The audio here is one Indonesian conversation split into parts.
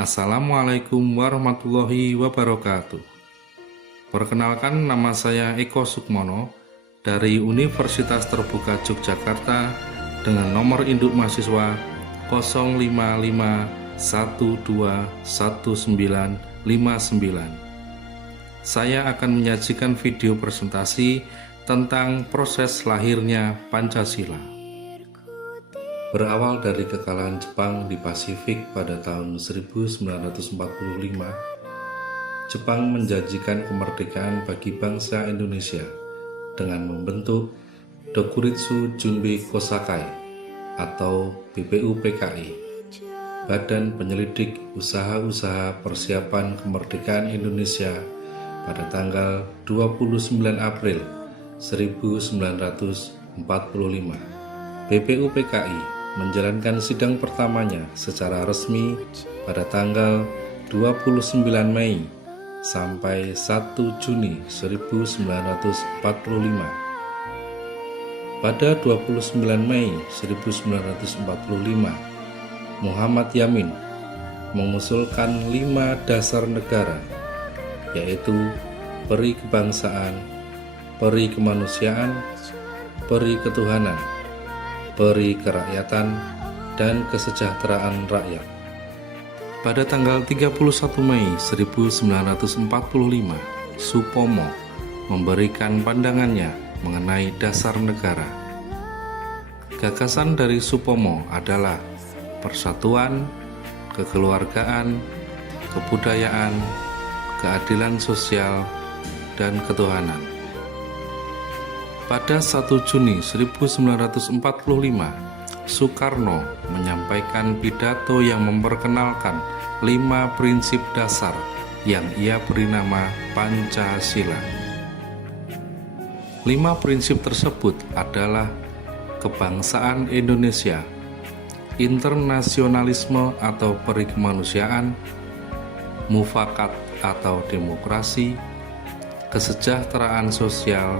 Assalamualaikum warahmatullahi wabarakatuh. Perkenalkan, nama saya Eko Sukmono dari Universitas Terbuka Yogyakarta dengan nomor induk mahasiswa 055121959. Saya akan menyajikan video presentasi tentang proses lahirnya Pancasila. Berawal dari kekalahan Jepang di Pasifik pada tahun 1945, Jepang menjanjikan kemerdekaan bagi bangsa Indonesia dengan membentuk Dokuritsu Junbei Kosakai atau BPUPKI, Badan Penyelidik Usaha-Usaha Persiapan Kemerdekaan Indonesia, pada tanggal 29 April 1945. BPUPKI menjalankan sidang pertamanya secara resmi pada tanggal 29 Mei sampai 1 Juni 1945. Pada 29 Mei 1945, Muhammad Yamin mengusulkan 5 dasar negara, yaitu peri kebangsaan, peri kemanusiaan, peri ketuhanan, peri kerakyatan, dan kesejahteraan rakyat. Pada tanggal 31 Mei 1945, Supomo memberikan pandangannya mengenai dasar negara. Gagasan dari Supomo adalah persatuan, kekeluargaan, kebudayaan, keadilan sosial, dan ketuhanan. Pada 1 Juni 1945, Soekarno menyampaikan pidato yang memperkenalkan 5 prinsip dasar yang ia beri nama Pancasila. 5 prinsip tersebut adalah kebangsaan Indonesia, internasionalisme atau peri kemanusiaan, mufakat atau demokrasi, kesejahteraan sosial,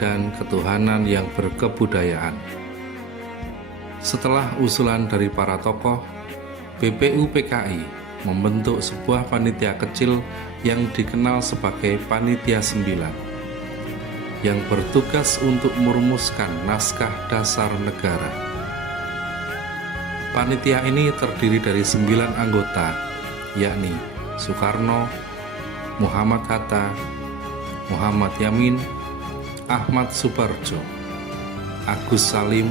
dan ketuhanan yang berkebudayaan. Setelah usulan dari para tokoh, BPUPKI membentuk sebuah panitia kecil yang dikenal sebagai Panitia 9, yang bertugas untuk merumuskan naskah dasar negara. Panitia ini terdiri dari 9 anggota, yakni Soekarno, Muhammad Hatta, Muhammad Yamin, Ahmad Suparjo, Agus Salim,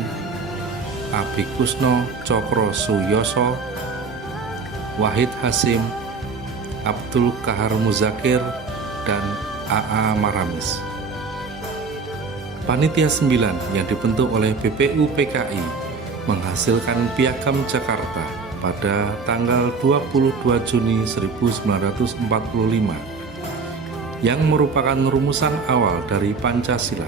Abi Kusno Cokro Suyoso, Wahid Hasim, Abdul Kahar Muzakir, dan A.A. Maramis. Panitia 9 yang dibentuk oleh BPUPKI menghasilkan Piagam Jakarta pada tanggal 22 Juni 1945 yang merupakan rumusan awal dari Pancasila.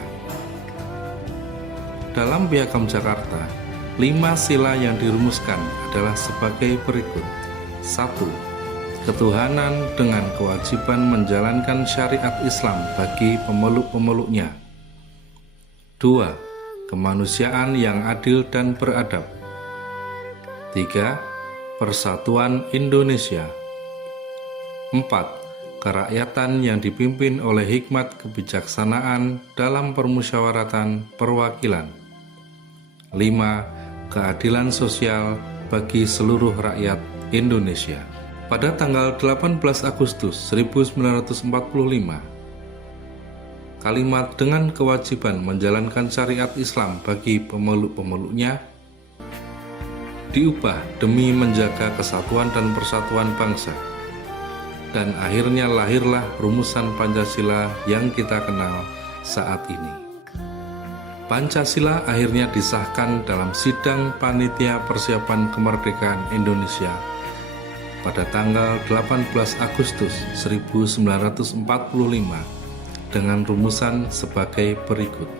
Dalam Piagam Jakarta, 5 sila yang dirumuskan adalah sebagai berikut. 1. Ketuhanan dengan kewajiban menjalankan syariat Islam bagi pemeluk-pemeluknya. 2. Kemanusiaan yang adil dan beradab. 3. Persatuan Indonesia. 4. Kerakyatan yang dipimpin oleh hikmat kebijaksanaan dalam permusyawaratan perwakilan. 5. Keadilan sosial bagi seluruh rakyat Indonesia. Pada tanggal 18 Agustus 1945, kalimat dengan kewajiban menjalankan syariat Islam bagi pemeluk-pemeluknya diubah demi menjaga kesatuan dan persatuan bangsa. Dan akhirnya lahirlah rumusan Pancasila yang kita kenal saat ini. Pancasila akhirnya disahkan dalam sidang Panitia Persiapan Kemerdekaan Indonesia pada tanggal 18 Agustus 1945 dengan rumusan sebagai berikut.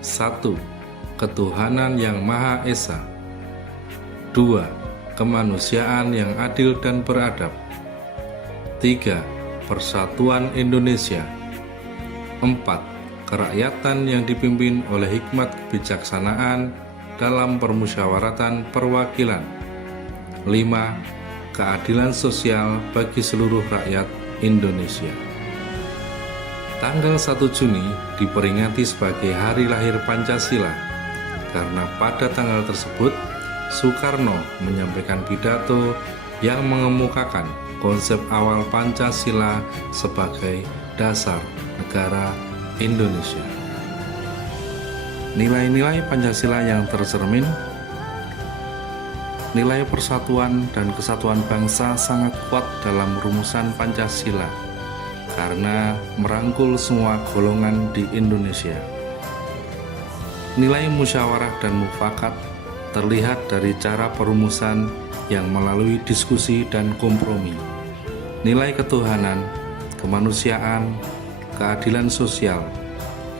1. Ketuhanan yang Maha Esa. 2. Kemanusiaan yang adil dan beradab. 3. Persatuan Indonesia. 4. Kerakyatan yang dipimpin oleh hikmat kebijaksanaan dalam permusyawaratan perwakilan. 5. keadilan sosial bagi seluruh rakyat Indonesia. Tanggal 1 Juni diperingati sebagai hari lahir Pancasila karena pada tanggal tersebut Soekarno menyampaikan pidato yang mengemukakan konsep awal Pancasila sebagai dasar negara Indonesia. Nilai-nilai Pancasila yang tercermin: nilai persatuan dan kesatuan bangsa sangat kuat dalam rumusan Pancasila karena merangkul semua golongan di Indonesia. Nilai musyawarah dan mufakat terlihat dari cara perumusan yang melalui diskusi dan kompromi. Nilai ketuhanan, kemanusiaan, keadilan sosial,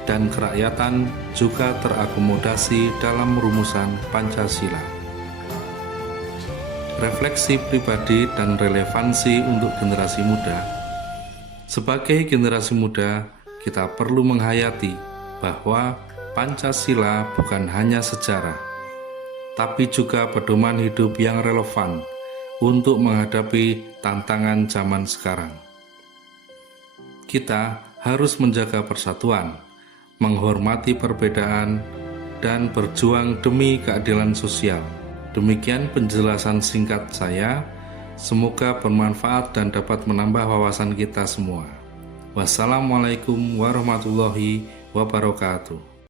dan kerakyatan juga terakomodasi dalam rumusan Pancasila. Refleksi pribadi dan relevansi untuk generasi muda. Sebagai generasi muda, kita perlu menghayati bahwa Pancasila bukan hanya sejarah, tapi juga pedoman hidup yang relevan untuk menghadapi tantangan zaman sekarang. Kita harus menjaga persatuan, menghormati perbedaan, dan berjuang demi keadilan sosial. Demikian penjelasan singkat saya. Semoga bermanfaat dan dapat menambah wawasan kita semua. Wassalamualaikum warahmatullahi wabarakatuh.